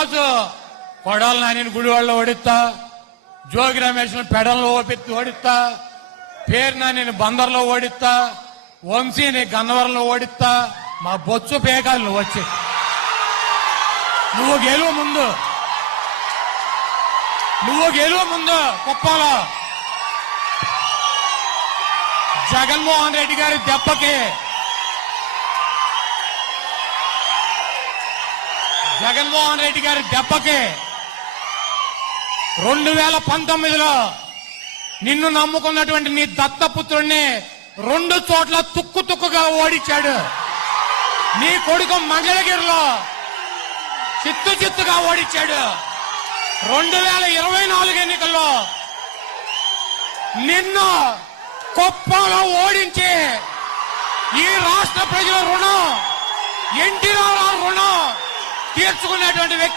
రోజు కొడాల నాని గుడివాళ్ళలో ఓడిస్తా. జోగి రమేష్ పెడల్లో ఓపెత్తి ఓడిస్తా. పేరు నాని బందర్లో ఓడిస్తా. వంశీని గన్నవరంలో ఓడిస్తా. మా బొచ్చు పేకాలు నువ్వు వచ్చి. నువ్వు గెలువు ముందు. నువ్వు గెలువు ముందు కుప్పలో. జగన్మోహన్ రెడ్డి గారి దెబ్బకి జగన్మోహన్ రెడ్డి గారి దెబ్బకి రెండు వేల పంతొమ్మిదిలో నిన్ను నమ్ముకున్నటువంటి నీ దత్తపుత్రుణ్ణి రెండు చోట్ల తుక్కు తుక్కుగా ఓడించాడు. నీ కొడుకు మంగళగిరిలో చిత్తు చిత్తుగా ఓడించాడు. రెండు వేల ఇరవై నాలుగు ఎన్నికల్లో నిన్ను కుప్పంలో ఓడించి ఈ రాష్ట్ర ప్రజల రుణం ఎన్టీ రామారావు తీర్చుకున్నటువంటి వ్యక్తి